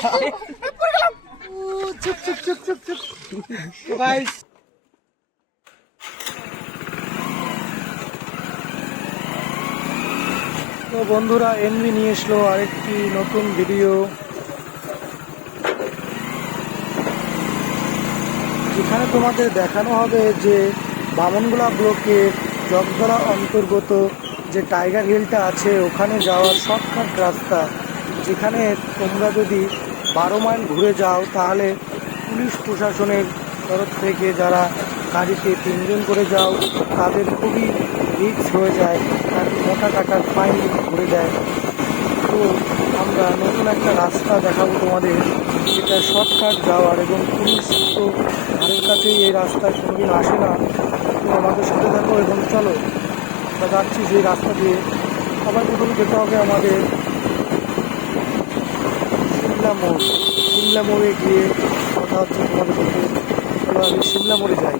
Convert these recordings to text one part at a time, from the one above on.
তো বন্ধুরা, এনভি নিয়ে এসলো আরেকটি নতুন ভিডিও যেখানে তোমাদের দেখানো হবে যে বামনগুলা ব্লকে জগদলা অন্তর্গত যে টাইগার হিলটা আছে, ওখানে যাওয়ার শর্টকাট রাস্তা। যেখানে তোমরা যদি বারো মাইল ঘুরে যাও, তাহলে পুলিশ প্রশাসনের তরফ থেকে যারা গাড়িতে তিনজন করে যাও, তাদের খুবই রিস্ক হয়ে যায় তার মোটা টাকার ফাইন ঘুরে দেয়। তো আমরা নতুন একটা রাস্তা দেখাবো তোমাদের, যেটা শর্টকাট যাওয়ার এবং পুলিশ তো ধারের কাছেই এই রাস্তায় কোনোদিন আসে না। তো আমাদের সাথে থাকো এবং চলো, আমরা যাচ্ছি সেই রাস্তা দিয়ে। আবার প্রথমে যেতে হবে আমাদের সিমলা মোড়। সিমলা মোড়ে গিয়ে কথা হচ্ছে তোমাদের সাথে। আমি সিমলা মোড়ে যাই।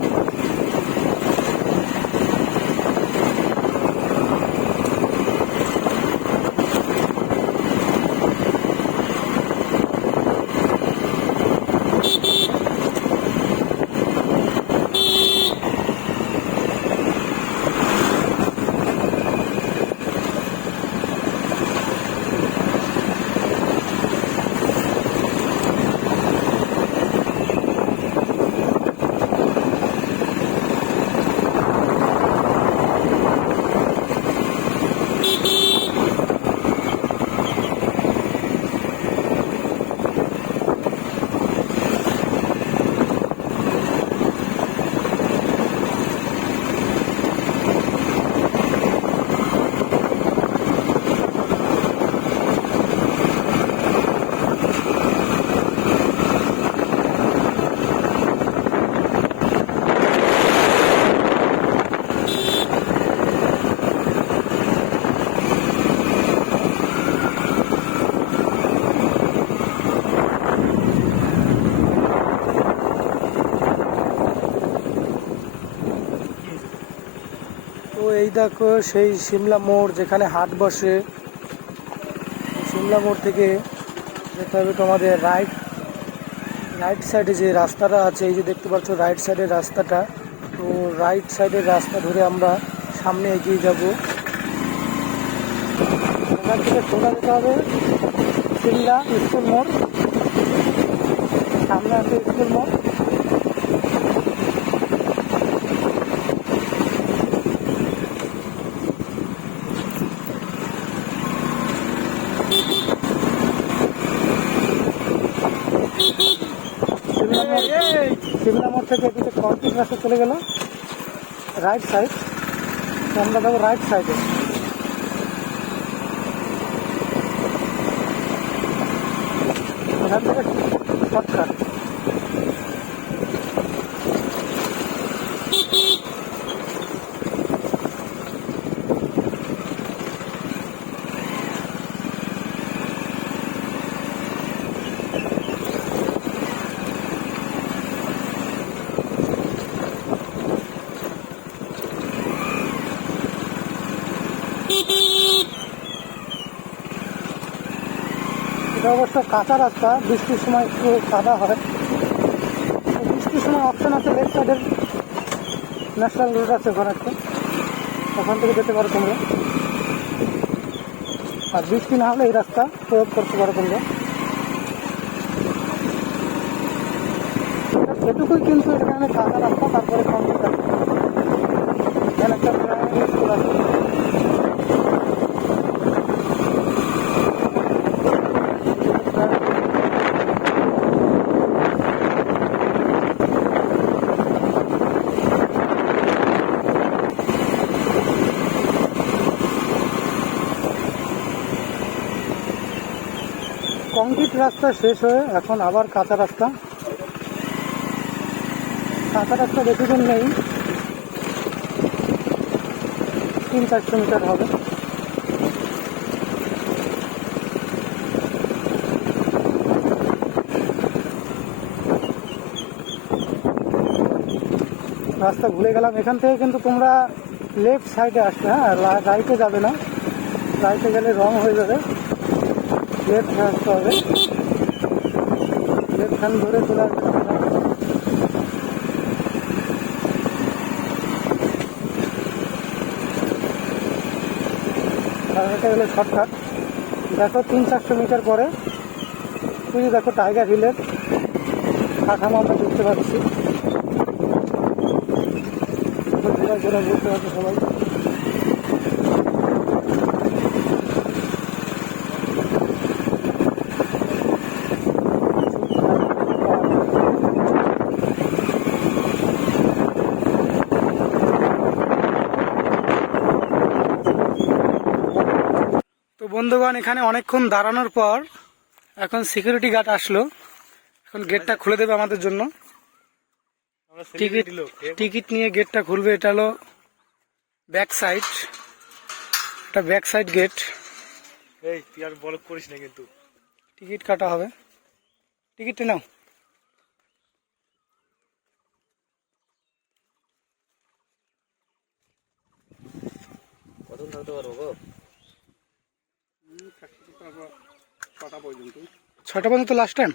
দেখো, সেই সিমলা মোড় যেখানে হাট বসে সিমলা মোড় থেকে যেতে হবে তোমাদের রাইট রাইট সাইডে যে রাস্তাটা আছে, এই যে দেখতে পাচ্ছ রাইট সাইডের রাস্তাটা, তো রাইট সাইডের রাস্তা ধরে আমরা সামনে এগিয়ে যাব। ওখান থেকে সোজা যেতে হবে সিমলা স্কুল মোড়, সামনে আছে স্কুল মোড় সিমলা মোড় সিমলা মোড় থেকে এদিকে কন্ট্রিক রাস্তা চলে গেল। রাইট সাইড তো আমরা যাব রাইট সাইডে এখান থেকে শর্টকাট এটা অবশ্য কাঁচা রাস্তা, বৃষ্টির সময় একটু কাদা হয়। বৃষ্টির সময় অপশন আছে লেফট সাইডের ন্যাশনাল রোড আছে ওখানে একটা। ওখান থেকে যেতে পারো তোমরা। আর বৃষ্টি না হলে এই রাস্তা প্রয়োগ করতে পারো তোমরা। এটুকুই কিন্তু এখানে কাঁচা রাস্তা, তারপরে কমপ্লিট রাস্তা। এখানে একটা স্কুল আছে কংক্রিট রাস্তা শেষ হয়ে এখন আবার কাঁচা রাস্তা। কাঁচা রাস্তা বেশি দূর নেই। তিন চারশো মিটার হবে। রাস্তা ভুলে গেলাম। এখান থেকে কিন্তু তোমরা লেফট সাইডে আসবে হ্যাঁ? রাইটে যাবে না। রাইটে গেলে রং হয়ে যাবে। লেফট আসতে হবে। এখান ধরে আর এটা শর্টকাট। দেখো তিন চারশো মিটার পরে তুই দেখো টাইগার হিলের কাঠামো আমরা দেখতে পাচ্ছি। ঘোরা ঘোরা ঘুরতে পারছে সবাই। বন্ধুগণ এখানে অনেকক্ষণ দাঁড়ানোর পর এখন সিকিউরিটি গার্ড আসলো। এখন গেটটা খুলে দেবে আমাদের জন্য। টিকিট টিকিট নিয়ে গেটটা খুলবে এটা হলো ব্যাক সাইড এটা ব্যাক সাইড গেট এই তুই আর বলক করিস না কিন্তু। টিকিট কাটা হবে। টিকিটটা নাও। কতক্ষণ থাকতে পারব গো? ছটা পর্যন্ত লাস্ট টাইম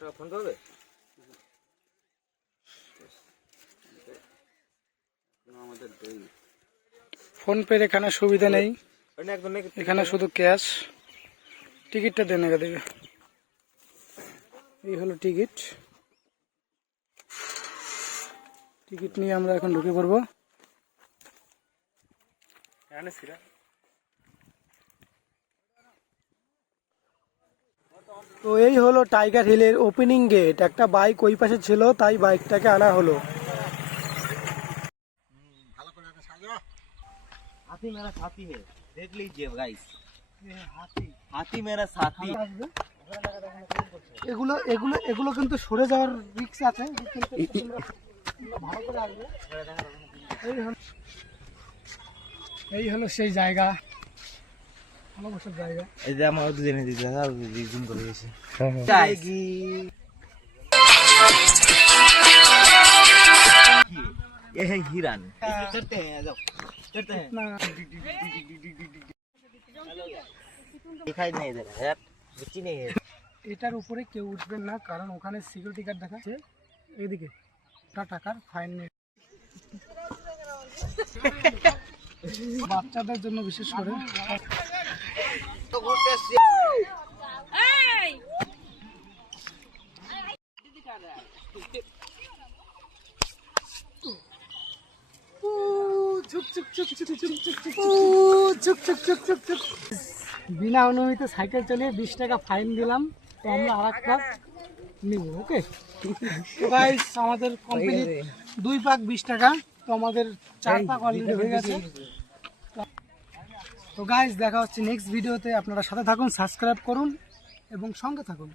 টাকা ফোন করবে আমাদের দই ফোন পের এখানে সুবিধা নেই। একদম এখানে শুধু ক্যাশ টিকিটটা দেন এগা দেবে এই হলো টিকিট। টিকিট নিয়ে আমরা এখন ঢুকে পড়ব। তো এই হলো টাইগার হিলের ওপেনিং গেট। একটা বাইক ওই পাশে ছিল, তাই বাইকটাকে আনা হলো। হাতি মেলা সাথী হে। দেখ যে গাইস হাতি মেরা সাথী। এগুলো এগুলো এগুলো কিন্তু সরে যাওয়ার রিক্স আছে। এই হলো সেই জায়গা। ভালো এই যে আমার এটার উপরে কেউ উঠবেন না কারণ ওখানে সিকিউরিটি গার্ড দেখাচ্ছে এদিকে টাকার ফাইন নেই বাচ্চাদের জন্য বিশেষ করে ঝুক ঝুক ঝুক ঝুক ঝুক ঝুক ঝুক ঝুক ঝুক ঝুক ঝুক বিনা অনুমতিতে সাইকেল চালিয়ে বিশ টাকা ফাইন দিলাম। তো আমরা আর একটা নিব, ওকে? আমাদের কোম্পানি দুই পাক বিশ টাকা, তো আমাদের চার পাক অলরেডি হয়ে গেছে। তো গাইজ দেখা হচ্ছে নেক্সট ভিডিওতে আপনারা সাথে থাকুন সাবস্ক্রাইব করুন এবং সঙ্গে থাকুন।